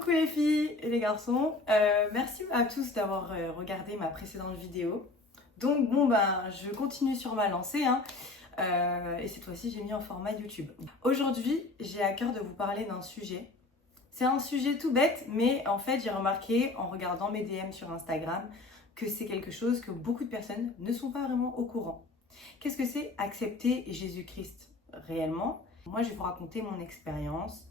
Coucou les filles et les garçons, merci à tous d'avoir regardé ma précédente vidéo. Donc je continue sur ma lancée et cette fois-ci j'ai mis en format YouTube. Aujourd'hui j'ai à cœur de vous parler d'un sujet. C'est un sujet tout bête, mais en fait j'ai remarqué en regardant mes DM sur Instagram que c'est quelque chose que beaucoup de personnes ne sont pas vraiment au courant. Qu'est-ce que c'est accepter Jésus-Christ réellement? Moi je vais vous raconter mon expérience.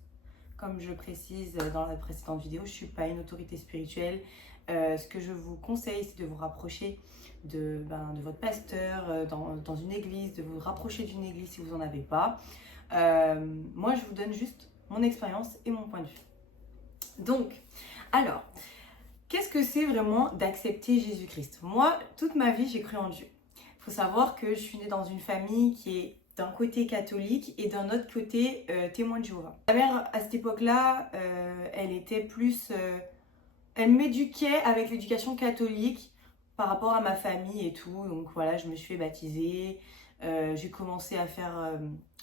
Comme je précise dans la précédente vidéo, je ne suis pas une autorité spirituelle. Ce que je vous conseille, c'est de vous rapprocher de votre pasteur dans une église, de vous rapprocher d'une église si vous n'en avez pas. Moi, je vous donne juste mon expérience et mon point de vue. Donc, alors, qu'est-ce que c'est vraiment d'accepter Jésus-Christ? Moi, toute ma vie, j'ai cru en Dieu. Il faut savoir que je suis née dans une famille qui est d'un côté catholique et d'un autre côté témoin de Jéhovah. Ma mère, à cette époque-là, elle était plus... elle m'éduquait avec l'éducation catholique par rapport à ma famille et tout. Donc voilà, je me suis fait baptiser, j'ai commencé à faire,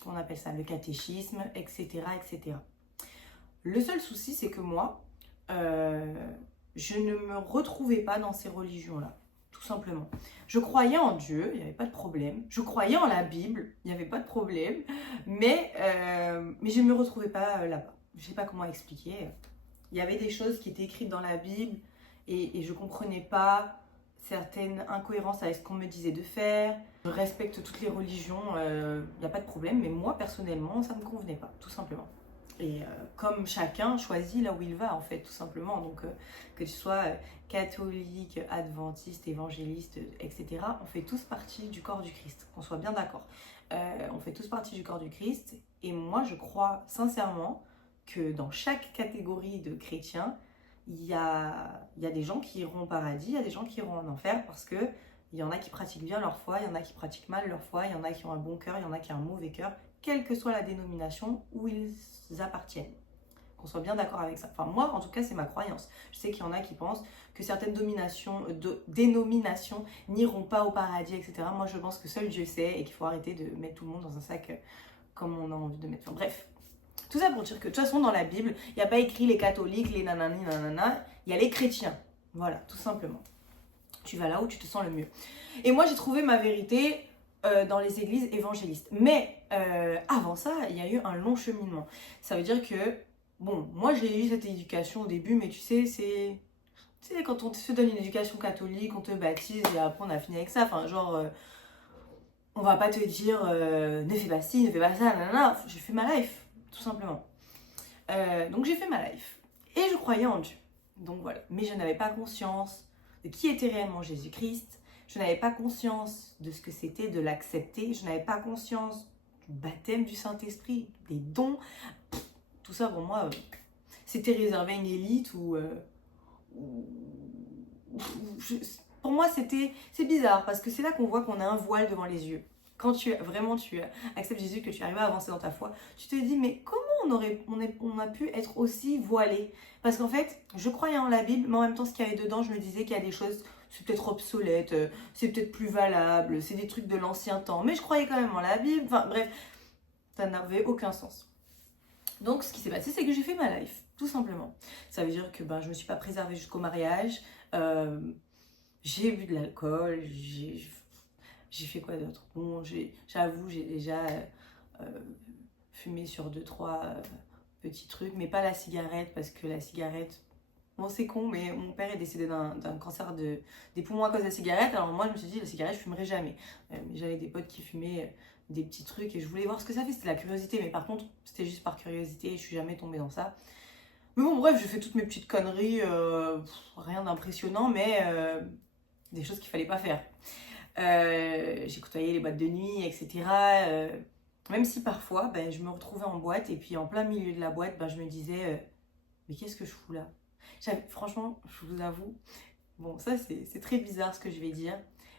on appelle ça, le catéchisme, etc., etc. Le seul souci, c'est que moi, je ne me retrouvais pas dans ces religions-là. Tout simplement. Je croyais en Dieu, il n'y avait pas de problème. Je croyais en la Bible, il n'y avait pas de problème. Mais je ne me retrouvais pas là-bas. Je ne sais pas comment expliquer. Il y avait des choses qui étaient écrites dans la Bible et je ne comprenais pas certaines incohérences avec ce qu'on me disait de faire. Je respecte toutes les religions, il n'y a pas de problème. Mais moi, personnellement, ça ne me convenait pas, tout simplement. Et comme chacun choisit là où il va en fait tout simplement, donc que tu sois catholique, adventiste, évangéliste, etc. On fait tous partie du corps du Christ, qu'on soit bien d'accord. On fait tous partie du corps du Christ et moi je crois sincèrement que dans chaque catégorie de chrétiens, il y a des gens qui iront au paradis, il y a des gens qui iront en enfer parce que il y en a qui pratiquent bien leur foi, il y en a qui pratiquent mal leur foi, il y en a qui ont un bon cœur, il y en a qui ont un mauvais cœur, quelle que soit la dénomination où ils appartiennent. Qu'on soit bien d'accord avec ça. Enfin, moi, en tout cas, c'est ma croyance. Je sais qu'il y en a qui pensent que certaines dénominations n'iront pas au paradis, etc. Moi, je pense que seul Dieu sait et qu'il faut arrêter de mettre tout le monde dans un sac comme on a envie de mettre. Enfin, bref. Tout ça pour dire que de toute façon, dans la Bible, il n'y a pas écrit les catholiques, les nanani, nanana. Il y a les chrétiens. Voilà, tout simplement. Tu vas là où tu te sens le mieux. Et moi, j'ai trouvé ma vérité dans les églises évangélistes. Mais avant ça, il y a eu un long cheminement. Ça veut dire que, bon, moi j'ai eu cette éducation au début, mais tu sais, c'est... Tu sais, quand on te donne une éducation catholique, on te baptise et après on a fini avec ça. Enfin, genre, on va pas te dire ne fais pas ci, ne fais pas ça, nanana. J'ai fait ma life, tout simplement. Donc j'ai fait ma life. Et je croyais en Dieu. Donc voilà. Mais je n'avais pas conscience de qui était réellement Jésus-Christ. Je n'avais pas conscience de ce que c'était de l'accepter. Je n'avais pas conscience du baptême du Saint-Esprit, des dons. Tout ça, pour moi, c'était réservé à une élite pour moi, c'est bizarre parce que c'est là qu'on voit qu'on a un voile devant les yeux. Quand tu acceptes Jésus, que tu arrives à avancer dans ta foi, tu te dis, mais comment on a pu être aussi voilé? Parce qu'en fait, je croyais en la Bible, mais en même temps, ce qu'il y avait dedans, je me disais qu'il y a des choses, c'est peut-être obsolète, c'est peut-être plus valable, c'est des trucs de l'ancien temps. Mais je croyais quand même en la Bible. Enfin bref, ça n'avait aucun sens. Donc ce qui s'est passé, c'est que j'ai fait ma life, tout simplement. Ça veut dire que je ne me suis pas préservée jusqu'au mariage. J'ai bu de l'alcool, j'ai fait quoi d'autre? Bon, j'avoue, j'ai déjà fumé sur 2-3 petits trucs, mais pas la cigarette, parce que la cigarette, bon c'est con, mais mon père est décédé d'un cancer des poumons à cause de la cigarette, alors moi je me suis dit, la cigarette je fumerai jamais. Mais j'avais des potes qui fumaient des petits trucs et je voulais voir ce que ça fait, c'était la curiosité, mais par contre c'était juste par curiosité et je suis jamais tombée dans ça. Mais bon bref, je fais toutes mes petites conneries, rien d'impressionnant, mais des choses qu'il fallait pas faire. J'ai côtoyé les boîtes de nuit, etc. Même si parfois, je me retrouvais en boîte et puis en plein milieu de la boîte, je me disais mais qu'est-ce que je fous là? Franchement, je vous avoue, bon ça c'est très bizarre ce que je vais dire,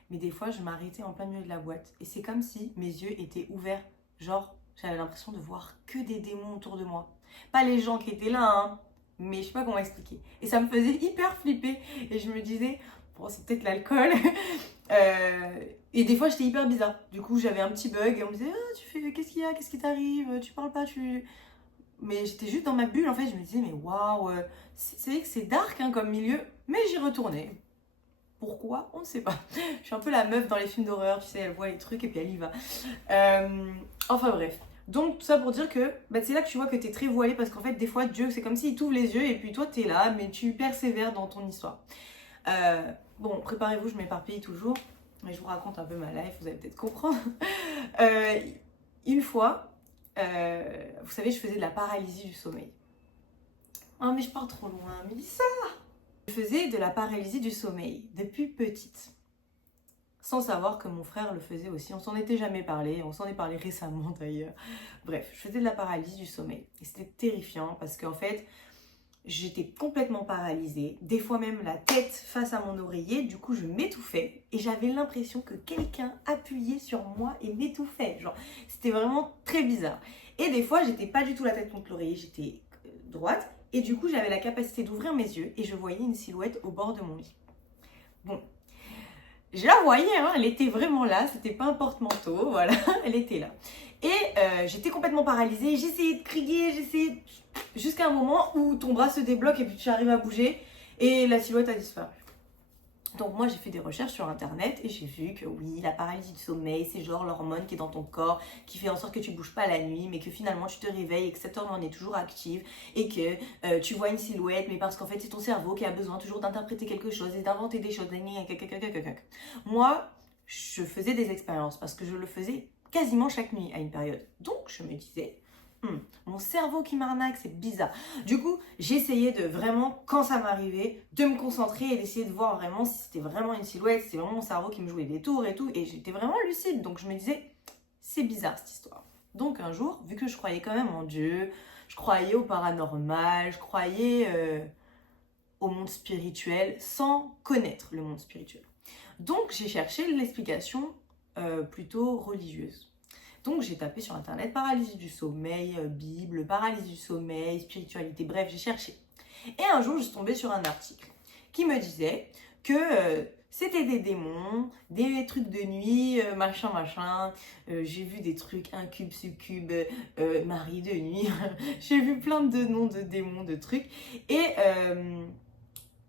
mais des fois je m'arrêtais en plein milieu de la boîte et c'est comme si mes yeux étaient ouverts, genre j'avais l'impression de voir que des démons autour de moi. Pas les gens qui étaient là, hein, mais je sais pas comment expliquer. Et ça me faisait hyper flipper et je me disais, bon c'est peut-être l'alcool. Et des fois j'étais hyper bizarre. Du coup j'avais un petit bug et on me disait ah, qu'est-ce qu'il y a, qu'est-ce qui t'arrive, tu parles pas, tu... mais j'étais juste dans ma bulle en fait. Je me disais mais waouh, c'est vrai que c'est dark hein, comme milieu, mais j'y retournais. Pourquoi? On ne sait pas. Je suis un peu la meuf dans les films d'horreur, tu sais, elle voit les trucs et puis elle y va. Enfin bref. Donc tout ça pour dire que c'est là que tu vois que t'es très voilée parce qu'en fait des fois Dieu c'est comme s'il t'ouvre les yeux et puis toi t'es là mais tu persévères dans ton histoire. Bon préparez-vous, je m'éparpille toujours mais je vous raconte un peu ma life, vous allez peut-être comprendre. Une fois, vous savez je faisais de la paralysie du sommeil. Oh mais je pars trop loin, Mélissa. Je faisais de la paralysie du sommeil depuis petite. Sans savoir que mon frère le faisait aussi. On s'en était jamais parlé, on s'en est parlé récemment d'ailleurs. Bref, je faisais de la paralysie du sommeil. Et c'était terrifiant parce qu'en fait, j'étais complètement paralysée. Des fois même la tête face à mon oreiller. Du coup, je m'étouffais. Et j'avais l'impression que quelqu'un appuyait sur moi et m'étouffait. Genre, c'était vraiment très bizarre. Et des fois, j'étais pas du tout la tête contre l'oreiller. J'étais droite. Et du coup, j'avais la capacité d'ouvrir mes yeux. Et je voyais une silhouette au bord de mon lit. Bon. Je la voyais, hein, elle était vraiment là, c'était pas un porte-manteau, voilà, elle était là. Et j'étais complètement paralysée, j'essayais de crier, jusqu'à un moment où ton bras se débloque et puis tu arrives à bouger et la silhouette a disparu. Donc moi j'ai fait des recherches sur internet et j'ai vu que oui, la paralysie du sommeil, c'est genre l'hormone qui est dans ton corps, qui fait en sorte que tu bouges pas la nuit, mais que finalement tu te réveilles et que cette hormone est toujours active et que tu vois une silhouette, mais parce qu'en fait c'est ton cerveau qui a besoin toujours d'interpréter quelque chose et d'inventer des choses. Moi, je faisais des expériences parce que je le faisais quasiment chaque nuit à une période. Donc je me disais... mon cerveau qui m'arnaque, c'est bizarre. Du coup, j'essayais de vraiment, quand ça m'arrivait, de me concentrer et d'essayer de voir vraiment si c'était vraiment une silhouette, si c'était vraiment mon cerveau qui me jouait des tours et tout. Et j'étais vraiment lucide. Donc je me disais, c'est bizarre cette histoire. Donc un jour, vu que je croyais quand même en Dieu, je croyais au paranormal, je croyais au monde spirituel sans connaître le monde spirituel. Donc j'ai cherché l'explication plutôt religieuse. Donc j'ai tapé sur internet paralysie du sommeil, Bible, paralysie du sommeil, spiritualité, bref j'ai cherché. Et un jour je suis tombée sur un article qui me disait que c'était des démons, des trucs de nuit, machin. J'ai vu des trucs incube, succube, mari de nuit. J'ai vu plein de noms de démons, de trucs. Et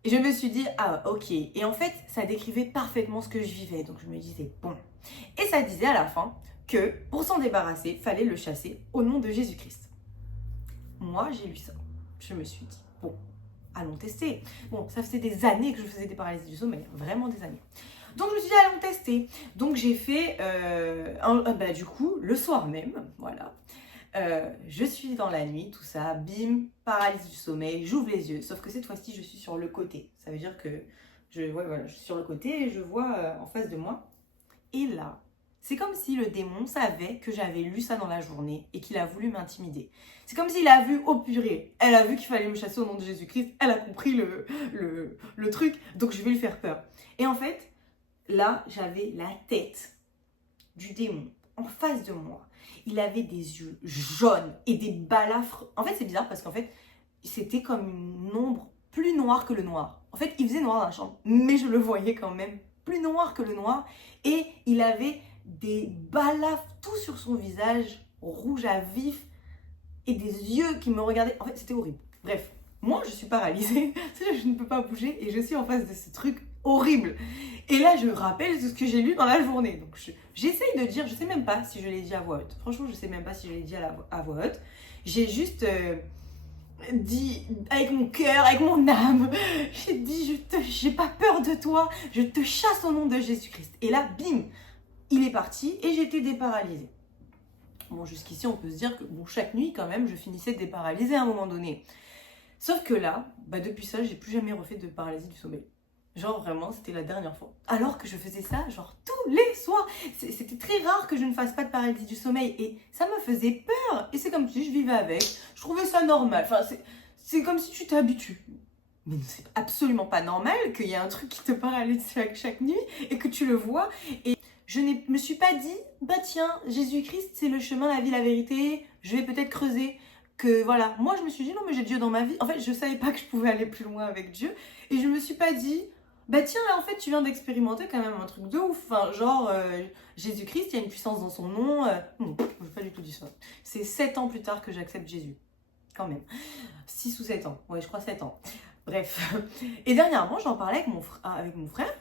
je me suis dit, ah ok. Et en fait ça décrivait parfaitement ce que je vivais. Donc je me disais, bon. Et ça disait à la fin que pour s'en débarrasser, fallait le chasser au nom de Jésus-Christ. Moi, j'ai lu ça. Je me suis dit, bon, allons tester. Bon, ça faisait des années que je faisais des paralysies du sommeil, vraiment des années. Donc je me suis dit, allons tester. Donc j'ai fait, du coup, le soir même, voilà. Je suis dans la nuit, tout ça, bim, paralysie du sommeil, j'ouvre les yeux. Sauf que cette fois-ci, je suis sur le côté. Ça veut dire que je suis sur le côté et je vois en face de moi. Et là, c'est comme si le démon savait que j'avais lu ça dans la journée et qu'il a voulu m'intimider. C'est comme s'il a vu, oh purée, elle a vu qu'il fallait me chasser au nom de Jésus-Christ, elle a compris le truc, donc je vais lui faire peur. Et en fait, là, j'avais la tête du démon en face de moi. Il avait des yeux jaunes et des balafres. En fait, c'est bizarre parce qu'en fait, c'était comme une ombre plus noire que le noir. En fait, il faisait noir dans la chambre, mais je le voyais quand même plus noir que le noir. Et il avait des balafres tout sur son visage, rouge à vif, et des yeux qui me regardaient. En fait, c'était horrible. Bref, moi, je suis paralysée, je ne peux pas bouger, et je suis en face de ce truc horrible. Et là, je rappelle tout ce que j'ai lu dans la journée. Donc, j'essaye de dire, je sais même pas si je l'ai dit à voix haute. Franchement, je sais même pas si je l'ai dit à voix haute. J'ai juste dit avec mon cœur, avec mon âme, j'ai dit, j'ai pas peur de toi, je te chasse au nom de Jésus-Christ. Et là, bim, il est parti et j'ai été déparalysée. Bon, jusqu'ici, on peut se dire que bon, chaque nuit, quand même, je finissais déparalysée à un moment donné. Sauf que là, depuis ça, j'ai plus jamais refait de paralysie du sommeil. Genre vraiment, c'était la dernière fois. Alors que je faisais ça, genre tous les soirs. C'était très rare que je ne fasse pas de paralysie du sommeil. Et ça me faisait peur. Et c'est comme si je vivais avec. Je trouvais ça normal. Enfin, c'est comme si tu t'habitues. Mais c'est absolument pas normal qu'il y ait un truc qui te paralyse chaque nuit et que tu le vois. Et je ne me suis pas dit, tiens, Jésus-Christ, c'est le chemin, la vie, la vérité. Je vais peut-être creuser. Que voilà, moi je me suis dit, non mais j'ai Dieu dans ma vie. En fait, je savais pas que je pouvais aller plus loin avec Dieu. Et je me suis pas dit... tiens, là, en fait, tu viens d'expérimenter quand même un truc de ouf. Enfin, genre, Jésus-Christ, il y a une puissance dans son nom. Non, je n'ai pas du tout dit ça. C'est 7 ans plus tard que j'accepte Jésus. quand même. 6 ou 7 ans, ouais, je crois 7 ans. Bref. Et dernièrement, j'en parlais avec mon frère.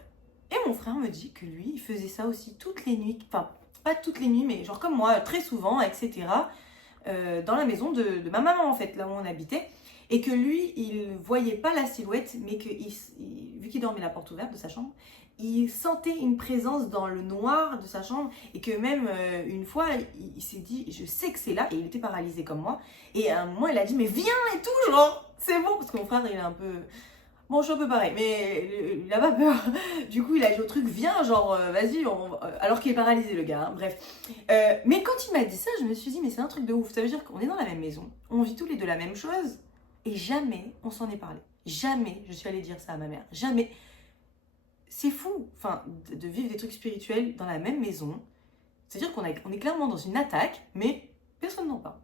Et mon frère me dit que lui, il faisait ça aussi toutes les nuits. Enfin, pas toutes les nuits, mais genre comme moi, très souvent, etc. Dans la maison de ma maman, en fait, là où on habitait. Et que lui, il voyait pas la silhouette, mais que vu qu'il dormait la porte ouverte de sa chambre, il sentait une présence dans le noir de sa chambre. Et que même une fois, il s'est dit, je sais que c'est là. Et il était paralysé comme moi. Et à un moment, il a dit, mais viens et tout, genre, c'est bon. Parce que mon frère, il est un peu... Bon, je suis un peu pareil, mais il a pas peur. Du coup, il a dit au truc, viens, genre, vas-y, alors qu'il est paralysé, le gars. Hein, bref. Mais quand il m'a dit ça, je me suis dit, mais c'est un truc de ouf. Ça veut dire qu'on est dans la même maison, on vit tous les deux la même chose, et jamais on s'en est parlé. Jamais je suis allée dire ça à ma mère. Jamais. C'est fou, enfin, de vivre des trucs spirituels dans la même maison. C'est-à-dire qu'on est clairement dans une attaque, mais personne n'en parle.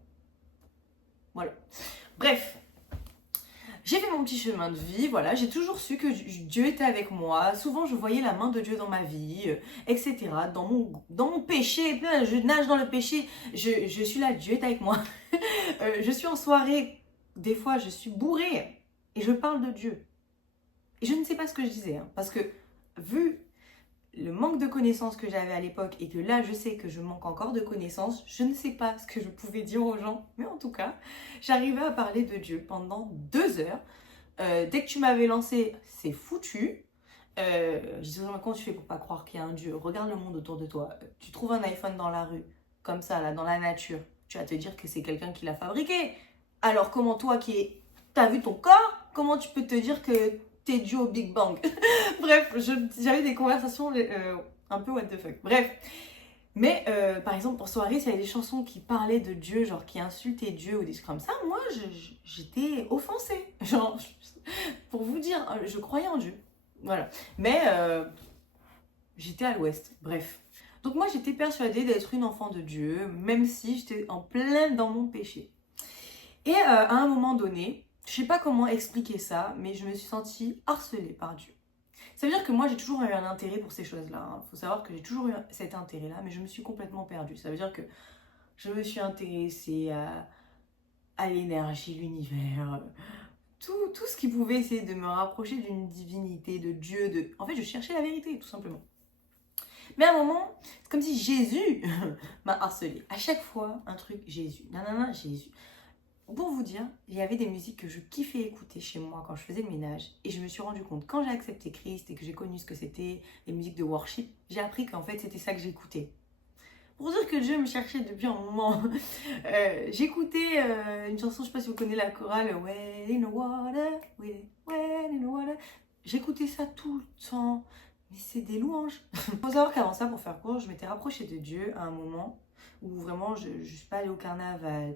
Voilà. Bref. J'ai fait mon petit chemin de vie, voilà, j'ai toujours su que Dieu était avec moi. Souvent, je voyais la main de Dieu dans ma vie, etc. Dans mon péché, je nage dans le péché, je suis là, Dieu est avec moi. Je suis en soirée, des fois, je suis bourrée et je parle de Dieu. Et je ne sais pas ce que je disais, hein, parce que vu le manque de connaissances que j'avais à l'époque et que là, je sais que je manque encore de connaissances, je ne sais pas ce que je pouvais dire aux gens, mais en tout cas, j'arrivais à parler de Dieu pendant 2 heures. Dès que tu m'avais lancé, c'est foutu. Je disais, comment tu fais pour pas croire qu'il y a un Dieu? Regarde le monde autour de toi. Tu trouves un iPhone dans la rue, comme ça, là, dans la nature. Tu vas te dire que c'est quelqu'un qui l'a fabriqué. Alors comment toi t'as vu ton corps, comment tu peux te dire que t'es dû au Big Bang? Bref, j'avais des conversations un peu what the fuck. Bref. Mais par exemple, pour soirée, s'il y avait des chansons qui parlaient de Dieu, genre qui insultaient Dieu ou des trucs comme ça, moi, j'étais offensée. Genre, pour vous dire, je croyais en Dieu. Voilà. Mais j'étais à l'ouest. Bref. Donc moi, j'étais persuadée d'être une enfant de Dieu, même si j'étais en plein dans mon péché. Et à un moment donné, je sais pas comment expliquer ça, mais je me suis sentie harcelée par Dieu. Ça veut dire que moi, j'ai toujours eu un intérêt pour ces choses-là. Il faut savoir que j'ai toujours eu cet intérêt-là, mais je me suis complètement perdue. Ça veut dire que je me suis intéressée à l'énergie, l'univers, tout ce qui pouvait essayer de me rapprocher d'une divinité, de Dieu. En fait, je cherchais la vérité, tout simplement. Mais à un moment, c'est comme si Jésus m'a harcelée. À chaque fois, un truc, Jésus. Nanana, Jésus. Pour vous dire, il y avait des musiques que je kiffais écouter chez moi quand je faisais le ménage. Et je me suis rendu compte, quand j'ai accepté Christ et que j'ai connu ce que c'était, les musiques de worship, j'ai appris qu'en fait, c'était ça que j'écoutais. Pour dire que Dieu me cherchait depuis un moment. J'écoutais une chanson, je sais pas si vous connaissez la chorale, Well in the water, well in the water. J'écoutais ça tout le temps. Mais c'est des louanges. Faut savoir qu'avant ça, pour faire court, je m'étais rapprochée de Dieu à un moment où vraiment je suis pas allée au carnaval.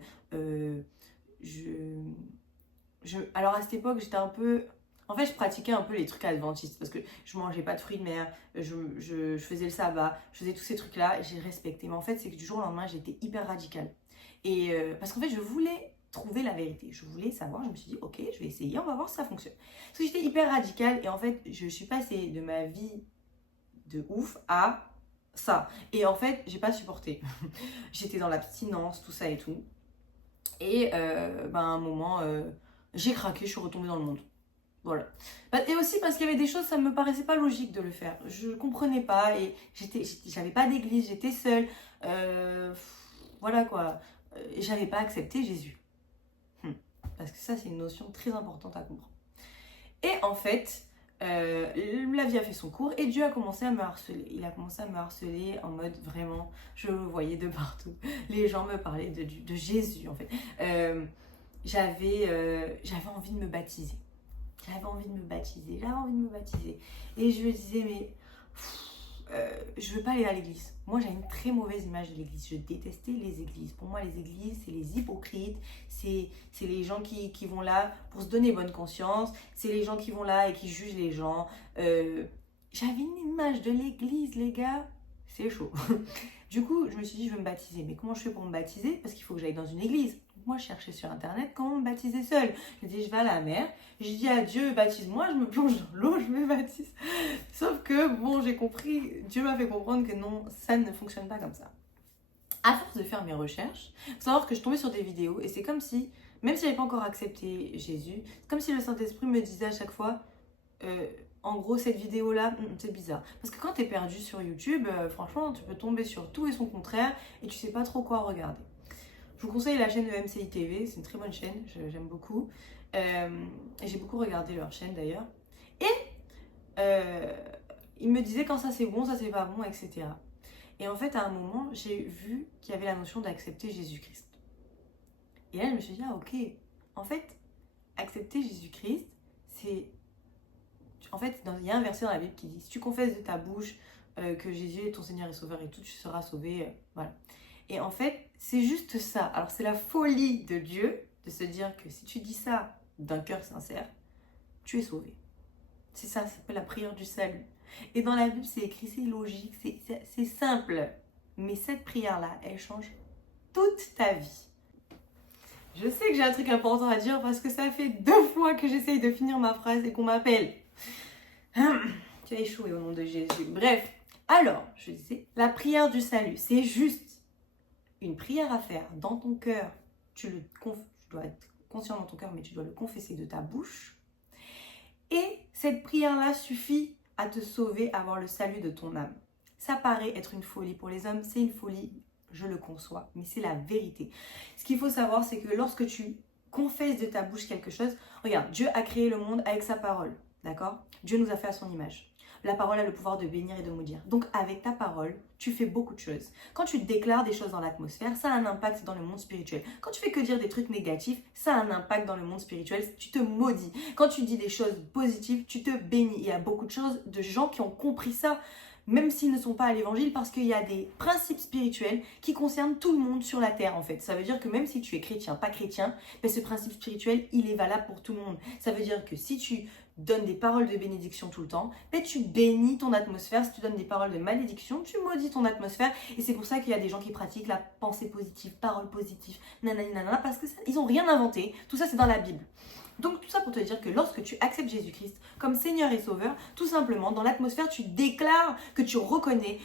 Alors à cette époque, j'étais un peu... En fait, je pratiquais un peu les trucs adventistes parce que je mangeais pas de fruits de mer, je faisais le sabbat, je faisais tous ces trucs-là et j'ai respecté. Mais en fait, c'est que du jour au lendemain, j'étais hyper radicale. Et parce qu'en fait, je voulais trouver la vérité. Je voulais savoir, je me suis dit, ok, je vais essayer, on va voir si ça fonctionne. Parce que j'étais hyper radicale et en fait, je suis passée de ma vie de ouf à ça. Et en fait, j'ai pas supporté. J'étais dans l'abstinence, tout ça et tout. Et à un moment, j'ai craqué, je suis retombée dans le monde. Voilà. Et aussi parce qu'il y avait des choses, ça me paraissait pas logique de le faire. Je comprenais pas et j'avais pas d'église, j'étais seule. Voilà quoi. Et j'avais pas accepté Jésus. Parce que ça, c'est une notion très importante à comprendre. Et en fait, la vie a fait son cours et Dieu a commencé à me harceler. Il a commencé à me harceler en mode vraiment, je le voyais de partout. Les gens me parlaient de Jésus en fait. J'avais envie de me baptiser. J'avais envie de me baptiser. Et je me disais, mais je veux pas aller à l'église. Moi, j'ai une très mauvaise image de l'église. Je détestais les églises. Pour moi, les églises, c'est les hypocrites. C'est les gens qui vont là pour se donner bonne conscience. C'est les gens qui vont là et qui jugent les gens. J'avais une image de l'église, les gars. C'est chaud. Du coup, je me suis dit, je veux me baptiser. Mais comment je fais pour me baptiser? Parce qu'il faut que j'aille dans une église. Moi, je cherchais sur internet comment me baptiser seule. Je dis, je vais à la mer, je dis à Dieu, baptise-moi, je me plonge dans l'eau, je me baptise. Sauf que, bon, j'ai compris, Dieu m'a fait comprendre que non, ça ne fonctionne pas comme ça. À force de faire mes recherches, il faut savoir que je tombais sur des vidéos et c'est comme si même si j'avais pas encore accepté Jésus, c'est comme si le Saint-Esprit me disait à chaque fois, en gros, cette vidéo-là, c'est bizarre. Parce que quand tu es perdu sur YouTube, franchement, tu peux tomber sur tout et son contraire et tu sais pas trop quoi regarder. Je vous conseille la chaîne de MCI TV, c'est une très bonne chaîne, j'aime beaucoup. Et j'ai beaucoup regardé leur chaîne d'ailleurs. Et il me disait quand ça c'est bon, ça c'est pas bon, etc. Et en fait, à un moment, j'ai vu qu'il y avait la notion d'accepter Jésus-Christ. Et là, je me suis dit, ah ok, en fait, accepter Jésus-Christ, c'est... En fait, il y a un verset dans la Bible qui dit, si tu confesses de ta bouche que Jésus est ton Seigneur et Sauveur et tout, tu seras sauvé. Voilà. Et en fait, c'est juste ça. Alors, c'est la folie de Dieu de se dire que si tu dis ça d'un cœur sincère, tu es sauvé. C'est ça s'appelle la prière du salut. Et dans la Bible, c'est écrit, c'est logique, c'est simple. Mais cette prière-là, elle change toute ta vie. Je sais que j'ai un truc important à dire parce que ça fait 2 fois que j'essaye de finir ma phrase et qu'on m'appelle. Tu as échoué au nom de Jésus. Bref, alors, je disais, la prière du salut, c'est juste une prière à faire dans ton cœur. Tu dois être conscient dans ton cœur, mais tu dois le confesser de ta bouche. Et cette prière-là suffit à te sauver, à avoir le salut de ton âme. Ça paraît être une folie pour les hommes, c'est une folie, je le conçois, mais c'est la vérité. Ce qu'il faut savoir, c'est que lorsque tu confesses de ta bouche quelque chose, regarde, Dieu a créé le monde avec sa parole, d'accord? Dieu nous a fait à son image. La parole a le pouvoir de bénir et de maudire. Donc avec ta parole, tu fais beaucoup de choses. Quand tu déclares des choses dans l'atmosphère, ça a un impact dans le monde spirituel. Quand tu fais que dire des trucs négatifs, ça a un impact dans le monde spirituel. Tu te maudis. Quand tu dis des choses positives, tu te bénis. Il y a beaucoup de choses, de gens qui ont compris ça, même s'ils ne sont pas à l'évangile, parce qu'il y a des principes spirituels qui concernent tout le monde sur la terre en fait. Ça veut dire que même si tu es chrétien, pas chrétien, ben, ce principe spirituel, il est valable pour tout le monde. Ça veut dire que si tu donnes des paroles de bénédiction tout le temps, ben tu bénis ton atmosphère. Si tu donnes des paroles de malédiction, tu maudis ton atmosphère. Et c'est pour ça qu'il y a des gens qui pratiquent la pensée positive, parole positive, nanani nanana, parce qu'ils n'ont rien inventé. Tout ça, c'est dans la Bible. Donc tout ça pour te dire que lorsque tu acceptes Jésus-Christ comme Seigneur et Sauveur, tout simplement, dans l'atmosphère, tu déclares que tu reconnais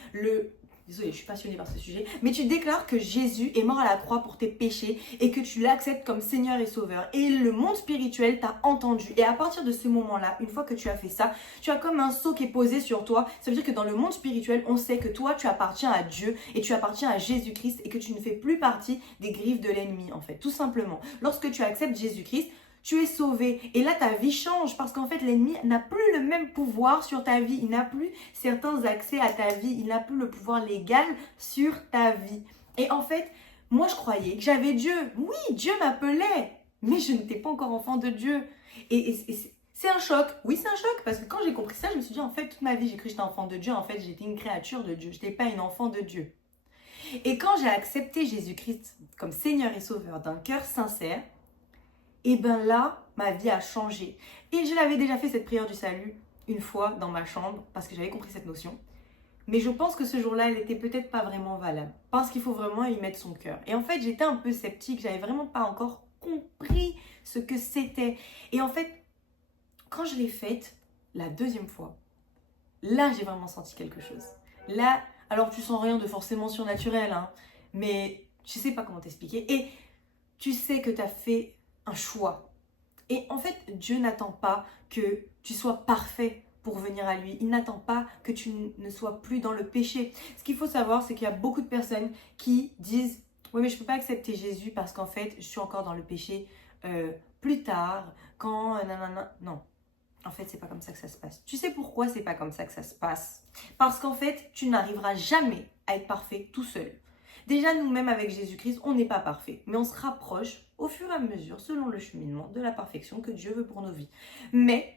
Désolée, je suis passionnée par ce sujet, mais tu déclares que Jésus est mort à la croix pour tes péchés et que tu l'acceptes comme Seigneur et Sauveur. Et le monde spirituel t'a entendu. Et à partir de ce moment-là, une fois que tu as fait ça, tu as comme un sceau qui est posé sur toi. Ça veut dire que dans le monde spirituel, on sait que toi, tu appartiens à Dieu et tu appartiens à Jésus-Christ et que tu ne fais plus partie des griffes de l'ennemi, en fait, tout simplement. Lorsque tu acceptes Jésus-Christ, tu es sauvé. Et là, ta vie change parce qu'en fait, l'ennemi n'a plus le même pouvoir sur ta vie. Il n'a plus certains accès à ta vie. Il n'a plus le pouvoir légal sur ta vie. Et en fait, moi, je croyais que j'avais Dieu. Oui, Dieu m'appelait, mais je n'étais pas encore enfant de Dieu. Et c'est un choc. Oui, c'est un choc parce que quand j'ai compris ça, je me suis dit, en fait, toute ma vie, j'ai cru que j'étais enfant de Dieu. En fait, j'étais une créature de Dieu. Je n'étais pas une enfant de Dieu. Et quand j'ai accepté Jésus-Christ comme Seigneur et Sauveur d'un cœur sincère, et bien là, ma vie a changé. Et je l'avais déjà fait cette prière du salut une fois dans ma chambre parce que j'avais compris cette notion. Mais je pense que ce jour-là, elle n'était peut-être pas vraiment valable parce qu'il faut vraiment y mettre son cœur. Et en fait, j'étais un peu sceptique, j'avais vraiment pas encore compris ce que c'était. Et en fait, quand je l'ai faite la 2e fois, là, j'ai vraiment senti quelque chose. Là, alors tu sens rien de forcément surnaturel, hein, mais je sais pas comment t'expliquer. Et tu sais que tu as fait un choix. Et en fait, Dieu n'attend pas que tu sois parfait pour venir à lui. Il n'attend pas que tu ne sois plus dans le péché. Ce qu'il faut savoir, c'est qu'il y a beaucoup de personnes qui disent « Oui, mais je ne peux pas accepter Jésus parce qu'en fait, je suis encore dans le péché plus tard, quand... nanana. » Non, en fait, c'est pas comme ça que ça se passe. Tu sais pourquoi c'est pas comme ça que ça se passe? Parce qu'en fait, tu n'arriveras jamais à être parfait tout seul. Déjà, nous-mêmes, avec Jésus-Christ, on n'est pas parfait, mais on se rapproche au fur et à mesure, selon le cheminement de la perfection que Dieu veut pour nos vies. Mais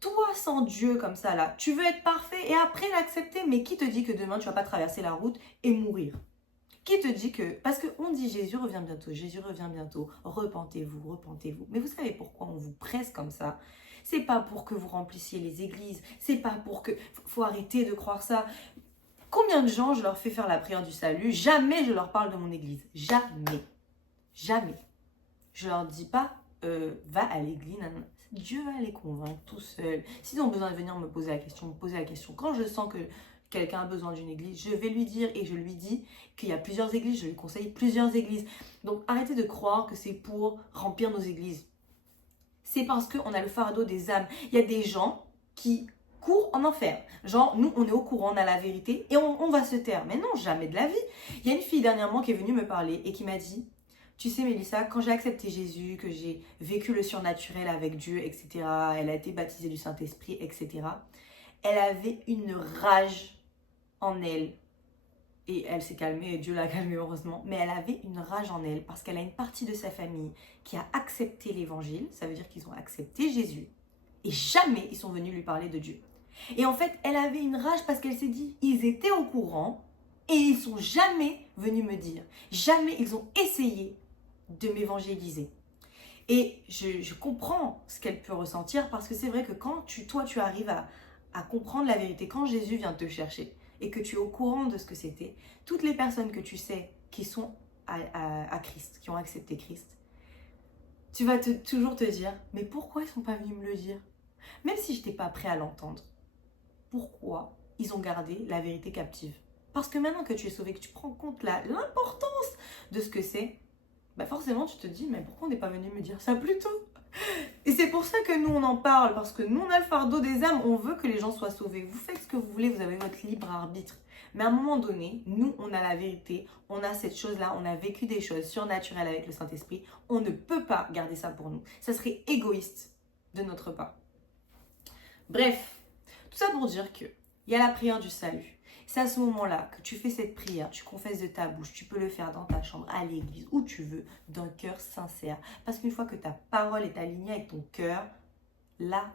toi, sans Dieu comme ça, là, tu veux être parfait et après l'accepter, mais qui te dit que demain, tu vas pas traverser la route et mourir? Qui te dit que... Parce qu'on dit Jésus revient bientôt, repentez-vous, repentez-vous. Mais vous savez pourquoi on vous presse comme ça? C'est pas pour que vous remplissiez les églises, c'est pas pour que... Faut arrêter de croire ça. Combien de gens je leur fais faire la prière du salut? Jamais je leur parle de mon église. Jamais. Jamais. Je leur dis pas, va à l'église. Dieu va les convaincre tout seul. S'ils ont besoin de venir me poser la question, Quand je sens que quelqu'un a besoin d'une église, je vais lui dire et je lui dis qu'il y a plusieurs églises, je lui conseille plusieurs églises. Donc arrêtez de croire que c'est pour remplir nos églises. C'est parce qu'on a le fardeau des âmes. Il y a des gens qui courent en enfer. Genre, nous, on est au courant, on a la vérité et on va se taire. Mais non, jamais de la vie. Il y a une fille dernièrement qui est venue me parler et qui m'a dit, tu sais Mélissa, quand j'ai accepté Jésus, que j'ai vécu le surnaturel avec Dieu, etc., elle a été baptisée du Saint-Esprit, etc., elle avait une rage en elle. Et elle s'est calmée, et Dieu l'a calmée heureusement. Mais elle avait une rage en elle parce qu'elle a une partie de sa famille qui a accepté l'évangile. Ça veut dire qu'ils ont accepté Jésus. Et jamais ils sont venus lui parler de Dieu. Et en fait, elle avait une rage parce qu'elle s'est dit, ils étaient au courant et ils sont jamais venus me dire. Jamais ils ont essayé de m'évangéliser. Et je comprends ce qu'elle peut ressentir parce que c'est vrai que quand toi tu arrives à comprendre la vérité, quand Jésus vient te chercher et que tu es au courant de ce que c'était, toutes les personnes que tu sais qui sont à Christ, qui ont accepté Christ, tu vas toujours te dire, mais pourquoi ils ne sont pas venus me le dire? Même si je n'étais pas prêt à l'entendre, pourquoi ils ont gardé la vérité captive? Parce que maintenant que tu es sauvé, que tu prends compte l'importance de ce que c'est, bah forcément tu te dis, mais pourquoi on n'est pas venu me dire ça plus tôt? Et c'est pour ça que nous on en parle, parce que nous on a le fardeau des âmes, on veut que les gens soient sauvés. Vous faites ce que vous voulez, vous avez votre libre arbitre. Mais à un moment donné, nous on a la vérité, on a cette chose-là, on a vécu des choses surnaturelles avec le Saint-Esprit. On ne peut pas garder ça pour nous. Ça serait égoïste de notre part. Bref, tout ça pour dire que il y a la prière du salut. C'est à ce moment-là que tu fais cette prière, tu confesses de ta bouche, tu peux le faire dans ta chambre, à l'église, où tu veux, d'un cœur sincère. Parce qu'une fois que ta parole est alignée avec ton cœur, là,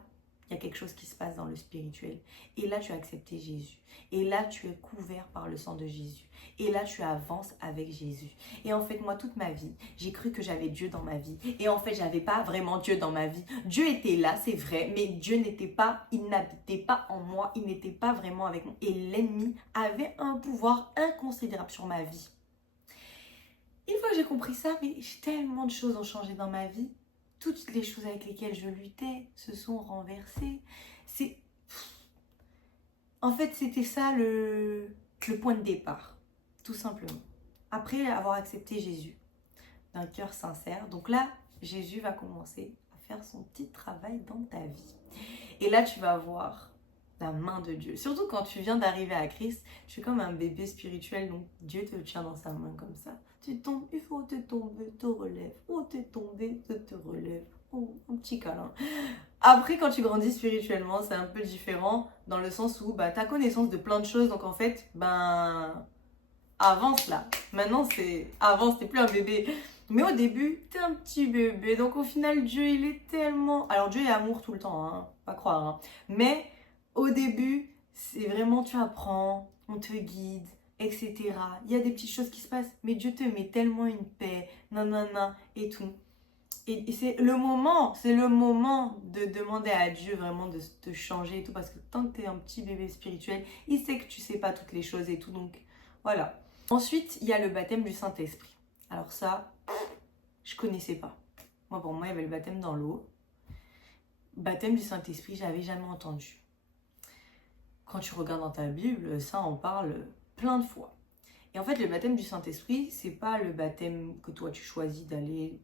il y a quelque chose qui se passe dans le spirituel. Et là, tu as accepté Jésus. Et là, tu es couvert par le sang de Jésus. Et là, tu avances avec Jésus. Et en fait, moi, toute ma vie, j'ai cru que j'avais Dieu dans ma vie. Et en fait, j'avais pas vraiment Dieu dans ma vie. Dieu était là, c'est vrai, mais Dieu n'était pas, il n'habitait pas en moi. Il n'était pas vraiment avec moi. Et l'ennemi avait un pouvoir inconsidérable sur ma vie. Une fois que j'ai compris ça, mais tellement de choses ont changé dans ma vie. Toutes les choses avec lesquelles je luttais se sont renversées. En fait, c'était ça le point de départ, tout simplement. Après avoir accepté Jésus d'un cœur sincère, donc là, Jésus va commencer à faire son petit travail dans ta vie. Et là, tu vas voir la main de Dieu. Surtout quand tu viens d'arriver à Christ, tu es comme un bébé spirituel, donc Dieu te tient dans sa main comme ça. Tu tombes, il faut te tomber, te relève. Oh, t'es tombé, te relève. Oh, un petit câlin. Après, quand tu grandis spirituellement, c'est un peu différent dans le sens où bah, tu as connaissance de plein de choses. Donc en fait, avance là. Maintenant, avance, t'es plus un bébé. Mais au début, t'es un petit bébé. Donc au final, Dieu, il est tellement... Alors Dieu est amour tout le temps, hein, pas croire. Hein. Mais au début, c'est vraiment, tu apprends, on te guide, etc. Il y a des petites choses qui se passent, mais Dieu te met tellement une paix, nanana, et tout. Et c'est le moment de demander à Dieu vraiment de te changer et tout, parce que tant que tu es un petit bébé spirituel, il sait que tu sais pas toutes les choses et tout, donc voilà. Ensuite, il y a le baptême du Saint-Esprit. Alors ça, je connaissais pas. Moi, pour moi, il y avait le baptême dans l'eau. Baptême du Saint-Esprit, j'avais jamais entendu. Quand tu regardes dans ta Bible, ça en parle plein de fois. Et en fait, le baptême du Saint-Esprit, c'est pas le baptême que toi tu choisis d'aller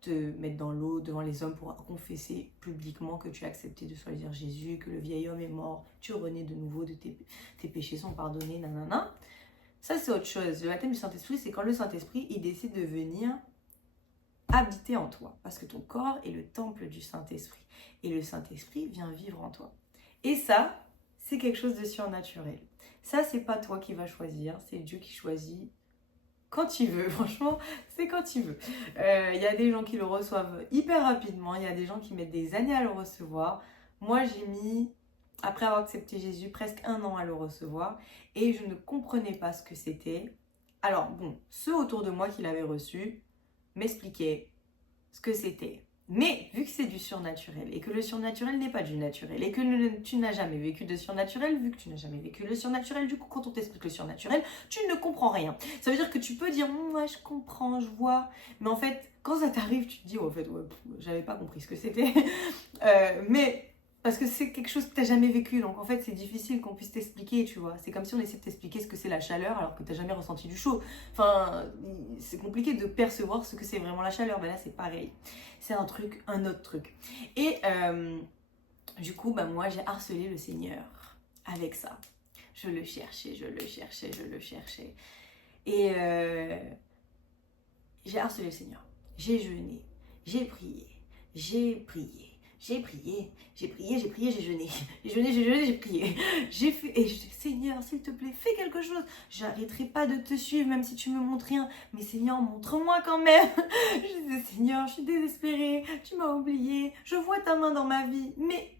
te mettre dans l'eau devant les hommes pour confesser publiquement que tu as accepté de choisir Jésus, que le vieil homme est mort, tu renais de nouveau, tes péchés sont pardonnés, nanana. Ça, c'est autre chose. Le baptême du Saint-Esprit, c'est quand le Saint-Esprit, il décide de venir habiter en toi. Parce que ton corps est le temple du Saint-Esprit. Et le Saint-Esprit vient vivre en toi. Et ça, c'est quelque chose de surnaturel. Ça, c'est pas toi qui vas choisir, c'est Dieu qui choisit quand il veut. Franchement, c'est quand il veut. Il y a des gens qui le reçoivent hyper rapidement, il y a des gens qui mettent des années à le recevoir. Moi, j'ai mis, après avoir accepté Jésus, presque 1 an à le recevoir et je ne comprenais pas ce que c'était. Alors bon, ceux autour de moi qui l'avaient reçu m'expliquaient ce que c'était. Mais vu que c'est du surnaturel et que le surnaturel n'est pas du naturel et que tu n'as jamais vécu de surnaturel, vu que tu n'as jamais vécu le surnaturel, du coup quand on t'explique le surnaturel, tu ne comprends rien. Ça veut dire que tu peux dire ouais, je comprends, je vois, mais en fait quand ça t'arrive tu te dis en fait ouais, j'avais pas compris ce que c'était. Mais Parce que c'est quelque chose que tu n'as jamais vécu, donc en fait c'est difficile qu'on puisse t'expliquer, tu vois. C'est comme si on essayait de t'expliquer ce que c'est la chaleur alors que tu n'as jamais ressenti du chaud. Enfin, c'est compliqué de percevoir ce que c'est vraiment la chaleur. Ben là c'est pareil. C'est un autre truc. Et du coup, ben moi j'ai harcelé le Seigneur avec ça. Je le cherchais. Et j'ai harcelé le Seigneur. J'ai jeûné, j'ai prié, j'ai prié. J'ai jeûné. J'ai prié. J'ai fait. Et je dis, Seigneur, s'il te plaît, fais quelque chose. J'arrêterai pas de te suivre, même si tu me montres rien. Mais Seigneur, montre-moi quand même. Je disais, Seigneur, je suis désespérée. Tu m'as oublié. Je vois ta main dans ma vie. Mais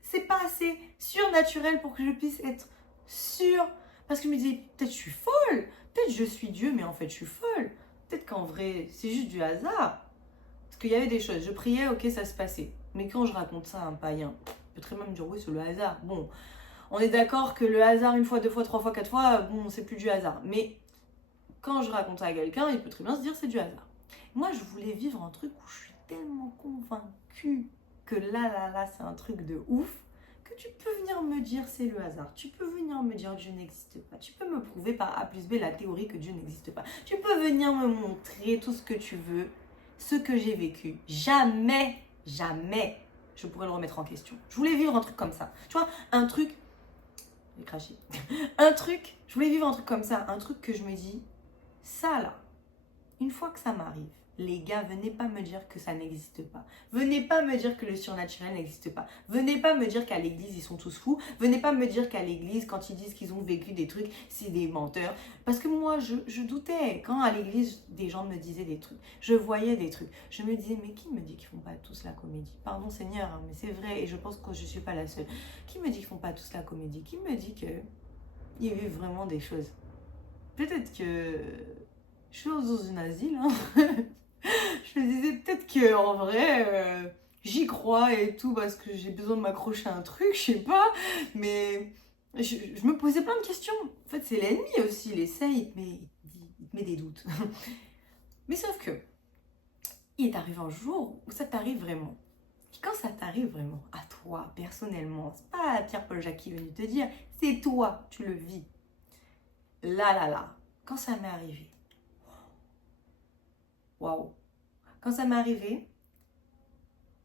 c'est pas assez surnaturel pour que je puisse être sûre. Parce que je me dis, peut-être je suis folle. Peut-être je suis Dieu, mais en fait, je suis folle. Peut-être qu'en vrai, c'est juste du hasard. Parce qu'il y avait des choses. Je priais, ok, ça se passait. Mais quand je raconte ça à un païen, il peut très bien me dire oui, c'est le hasard. Bon, on est d'accord que le hasard, une fois, deux fois, trois fois, quatre fois, bon, c'est plus du hasard. Mais quand je raconte ça à quelqu'un, il peut très bien se dire c'est du hasard. Moi, je voulais vivre un truc où je suis tellement convaincue que là, c'est un truc de ouf, que tu peux venir me dire c'est le hasard. Tu peux venir me dire Dieu n'existe pas. Tu peux me prouver par A plus B la théorie que Dieu n'existe pas. Tu peux venir me montrer tout ce que tu veux, ce que j'ai vécu. Jamais je pourrais le remettre en question. Je voulais vivre un truc comme ça. Tu vois, un truc... J'ai craché. Je voulais vivre un truc comme ça. Un truc que je me dis, ça là, une fois que ça m'arrive, les gars, venez pas me dire que ça n'existe pas. Venez pas me dire que le surnaturel n'existe pas. Venez pas me dire qu'à l'église, ils sont tous fous. Venez pas me dire qu'à l'église, quand ils disent qu'ils ont vécu des trucs, c'est des menteurs. Parce que moi, je doutais. Quand à l'église, des gens me disaient des trucs, je voyais des trucs. Je me disais, mais qui me dit qu'ils font pas tous la comédie? Pardon Seigneur, hein, mais c'est vrai et je pense que je suis pas la seule. Qui me dit qu'ils font pas tous la comédie? Qui me dit qu'il y a eu vraiment des choses? Peut-être que je suis dans un asile, hein. Je me disais peut-être que en vrai, j'y crois et tout parce que j'ai besoin de m'accrocher à un truc, je sais pas. Mais je me posais plein de questions. En fait, c'est l'ennemi aussi, il essaye, mais il te met des doutes. Mais sauf que, il est arrivé un jour où ça t'arrive vraiment. Et quand ça t'arrive vraiment, à toi, personnellement, c'est pas Pierre-Paul Jacques qui est venu te dire, c'est toi, tu le vis. Là, quand ça m'est arrivé, waouh. Quand ça m'est arrivé,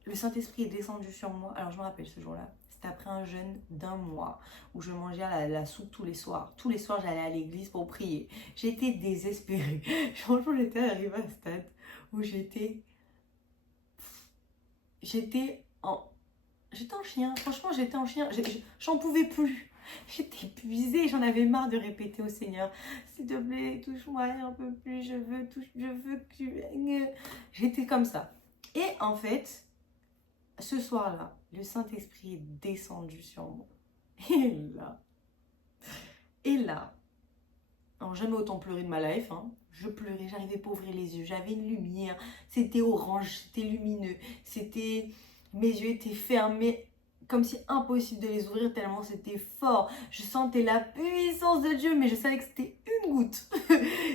le Saint-Esprit est descendu sur moi. Alors je me rappelle ce jour-là. C'était après un jeûne d'1 mois où je mangeais la soupe tous les soirs. Tous les soirs, j'allais à l'église pour prier. J'étais désespérée. Franchement, j'étais arrivée à un stade où j'étais en chien. Franchement, j'étais en chien. J'en pouvais plus. J'étais épuisée, j'en avais marre de répéter au Seigneur, s'il te plaît, touche-moi un peu plus, je veux que tu... J'étais comme ça. Et en fait, ce soir-là, le Saint-Esprit est descendu sur moi. Et là, alors jamais autant pleuré de ma life, hein. Je pleurais, j'arrivais pas à ouvrir les yeux, j'avais une lumière, c'était orange, c'était lumineux, mes yeux étaient fermés, comme si impossible de les ouvrir tellement c'était fort. Je sentais la puissance de Dieu, mais je savais que c'était une goutte.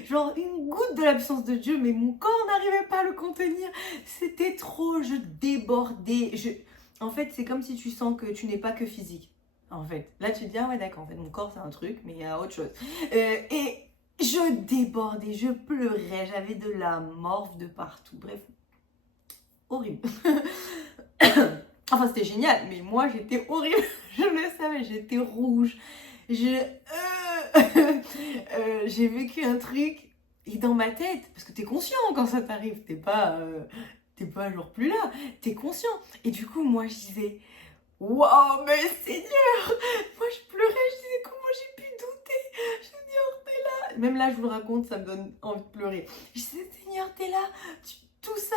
Genre une goutte de la puissance de Dieu, mais mon corps n'arrivait pas à le contenir. C'était trop, je débordais. En fait, c'est comme si tu sens que tu n'es pas que physique. En fait, là tu te dis, ah ouais d'accord, en fait mon corps c'est un truc, mais il y a autre chose. Et je débordais, je pleurais, j'avais de la morve de partout. Bref, horrible. Enfin, c'était génial, mais moi, j'étais horrible. Je le savais, j'étais rouge. J'ai vécu un truc, et dans ma tête, parce que t'es conscient quand ça t'arrive, t'es pas genre plus là, t'es conscient. Et du coup, moi, je disais, waouh, mais Seigneur! Moi, je pleurais, je disais, comment j'ai pu douter? Je dis, oh, t'es là. Même là, je vous le raconte, ça me donne envie de pleurer. Je disais, Seigneur, t'es là, tout ça,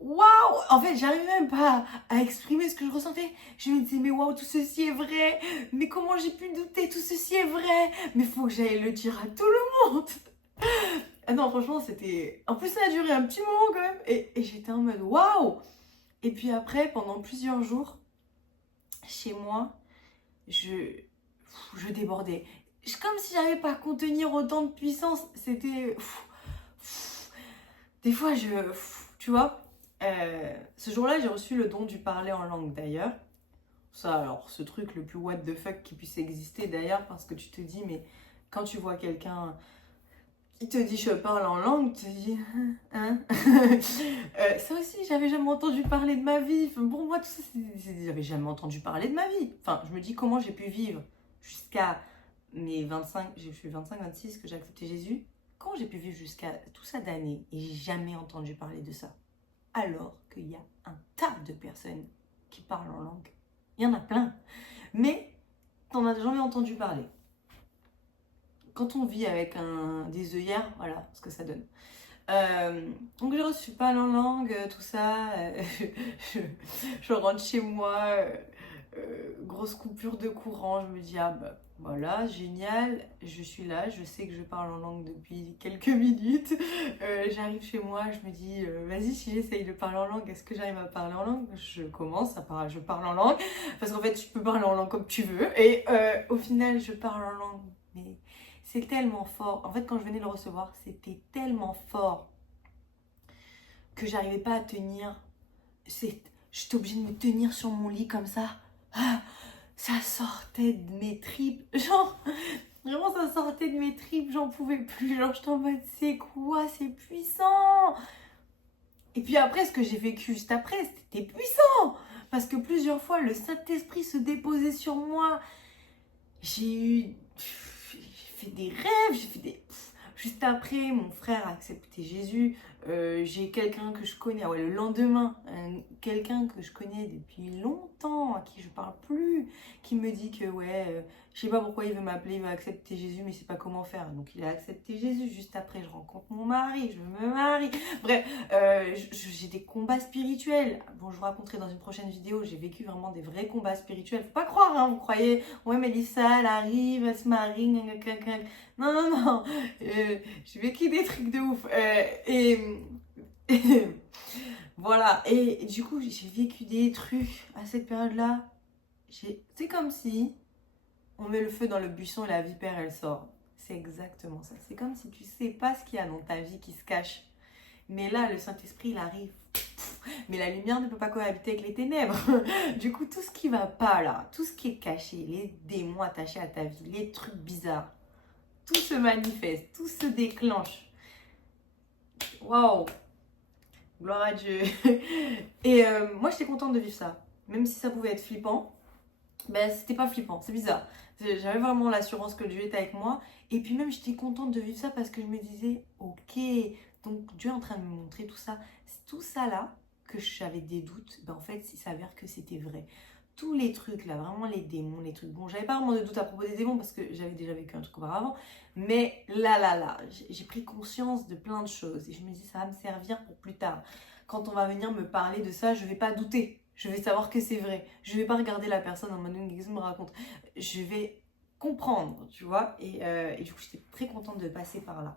waouh! En fait, j'arrivais même pas à exprimer ce que je ressentais. Je me disais, mais waouh, tout ceci est vrai. Mais comment j'ai pu douter? Tout ceci est vrai. Mais faut que j'aille le dire à tout le monde. Ah non, franchement, c'était... En plus, ça a duré un petit moment quand même. Et j'étais en mode, waouh! Et puis après, pendant plusieurs jours, chez moi, je débordais. Comme si j'arrivais pas à contenir autant de puissance. C'était... Des fois, tu vois, ce jour-là, j'ai reçu le don du parler en langue d'ailleurs. Ça, alors, ce truc le plus what the fuck qui puisse exister d'ailleurs, parce que tu te dis, mais quand tu vois quelqu'un qui te dit je parle en langue, tu te dis, hein. Ça aussi, j'avais jamais entendu parler de ma vie. Enfin, pour moi, tout ça, j'avais jamais entendu parler de ma vie. Enfin, je me dis comment j'ai pu vivre jusqu'à mes 25, je suis 25, 26 que j'ai accepté Jésus. Comment j'ai pu vivre jusqu'à tout ça d'années et j'ai jamais entendu parler de ça. Alors qu'il y a un tas de personnes qui parlent en langue. Il y en a plein. Mais t'en as jamais entendu parler. Quand on vit avec des œillères, voilà ce que ça donne. Donc je reçu pas en langue, tout ça. Je rentre chez moi, grosse coupure de courant. Je me dis, ah bah voilà, génial, je suis là, je sais que je parle en langue depuis quelques minutes. J'arrive chez moi, je me dis, vas-y, si j'essaye de parler en langue, est-ce que j'arrive à parler en langue? Je commence à parler, je parle en langue, parce qu'en fait, tu peux parler en langue comme tu veux. Et au final, je parle en langue, mais c'est tellement fort. En fait, quand je venais le recevoir, c'était tellement fort que j'arrivais pas à tenir. J'étais obligée de me tenir sur mon lit comme ça. Ah, ça sortait de mes tripes. Genre, vraiment, ça sortait de mes tripes. J'en pouvais plus. Genre, j'étais en mode, c'est quoi? C'est puissant. Et puis après, ce que j'ai vécu juste après, c'était puissant. Parce que plusieurs fois, le Saint-Esprit se déposait sur moi. J'ai fait des rêves, j'ai fait des... Juste après, mon frère a accepté Jésus. J'ai quelqu'un que je connais, ah ouais, le lendemain, quelqu'un que je connais depuis longtemps, à qui je parle plus, qui me dit que ouais, je sais pas pourquoi il veut m'appeler, il va accepter Jésus, mais il sait pas comment faire. Donc il a accepté Jésus. Juste après, je rencontre mon mari, je me marie. Bref, j'ai des combats spirituels. Bon, je vous raconterai dans une prochaine vidéo, j'ai vécu vraiment des vrais combats spirituels. Faut pas croire, hein, vous croyez, ouais, Mélissa, elle arrive, elle se marie, non, non, non, j'ai vécu des trucs de ouf. Voilà, et du coup, j'ai vécu des trucs à cette période-là. C'est comme si on met le feu dans le buisson et la vipère, elle sort. C'est exactement ça. C'est comme si tu sais pas ce qu'il y a dans ta vie qui se cache. Mais là, le Saint-Esprit, il arrive. Mais la lumière ne peut pas cohabiter avec les ténèbres. Du coup, tout ce qui va pas là, tout ce qui est caché, les démons attachés à ta vie, les trucs bizarres, tout se manifeste, tout se déclenche. Waouh! Gloire à Dieu. Et moi, j'étais contente de vivre ça. Même si ça pouvait être flippant, ben, c'était pas flippant, c'est bizarre. J'avais vraiment l'assurance que Dieu était avec moi. Et puis même, j'étais contente de vivre ça parce que je me disais, ok, donc Dieu est en train de me montrer tout ça. C'est tout ça là que j'avais des doutes. Ben, en fait, il s'avère que c'était vrai. Tous les trucs là, vraiment les démons, les trucs. Bon, j'avais pas vraiment de doute à propos des démons parce que j'avais déjà vécu un truc auparavant. Mais là, j'ai pris conscience de plein de choses. Et je me dis, ça va me servir pour plus tard. Quand on va venir me parler de ça, je vais pas douter. Je vais savoir que c'est vrai. Je vais pas regarder la personne en mode, qu'est-ce qu'elle me raconte? Je vais comprendre, tu vois. Et du coup, j'étais très contente de passer par là.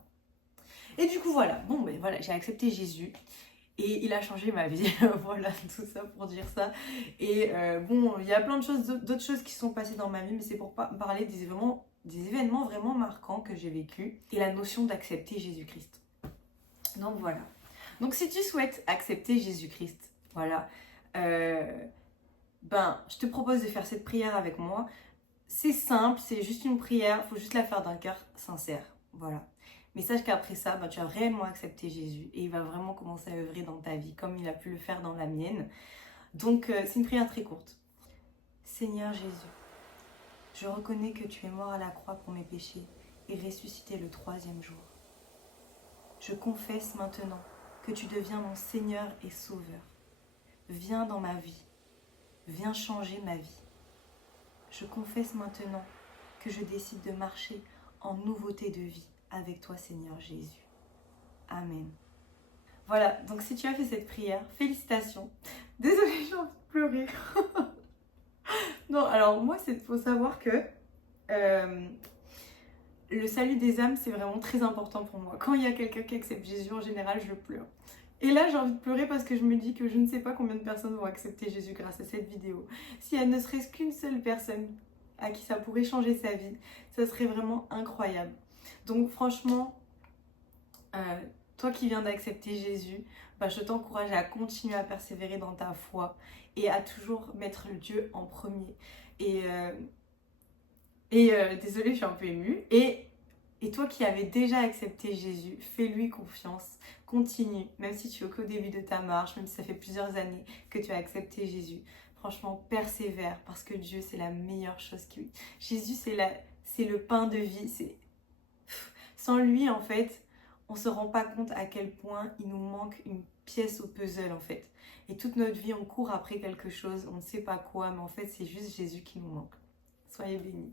Et du coup, voilà. Bon, ben voilà, j'ai accepté Jésus. Et il a changé ma vie. Voilà, tout ça pour dire ça. Et bon, il y a plein de choses, d'autres choses qui sont passées dans ma vie, mais c'est pour parler des événements vraiment marquants que j'ai vécus et la notion d'accepter Jésus-Christ. Donc voilà. Donc si tu souhaites accepter Jésus-Christ, voilà, ben je te propose de faire cette prière avec moi. C'est simple, c'est juste une prière, il faut juste la faire d'un cœur sincère. Voilà. Mais sache qu'après ça, ben, tu as réellement accepté Jésus et il va vraiment commencer à œuvrer dans ta vie comme il a pu le faire dans la mienne. Donc c'est une prière très courte. Seigneur Jésus, je reconnais que tu es mort à la croix pour mes péchés et ressuscité le 3e jour. Je confesse maintenant que tu deviens mon Seigneur et Sauveur. Viens dans ma vie, viens changer ma vie. Je confesse maintenant que je décide de marcher en nouveauté de vie avec toi, Seigneur Jésus. Amen. Voilà, donc si tu as fait cette prière, félicitations. Désolée, j'ai envie de pleurer. Non, alors moi, il faut savoir que le salut des âmes, c'est vraiment très important pour moi. Quand il y a quelqu'un qui accepte Jésus, en général, je pleure. Et là, j'ai envie de pleurer parce que je me dis que je ne sais pas combien de personnes vont accepter Jésus grâce à cette vidéo. Si elle ne serait-ce qu'une seule personne à qui ça pourrait changer sa vie, ça serait vraiment incroyable. Donc franchement, Toi qui viens d'accepter Jésus, bah, je t'encourage à continuer à persévérer dans ta foi et à toujours mettre Dieu en premier. Et, désolée, je suis un peu émue. Et toi qui avais déjà accepté Jésus, fais-lui confiance, continue, même si tu es qu'au début de ta marche, même si ça fait plusieurs années que tu as accepté Jésus. Franchement, persévère parce que Dieu, c'est la meilleure chose qui... Jésus, c'est le pain de vie. Sans lui, en fait, on ne se rend pas compte à quel point il nous manque une pièce au puzzle, en fait. Et toute notre vie, on court après quelque chose, on ne sait pas quoi, mais en fait, c'est juste Jésus qui nous manque. Soyez bénis.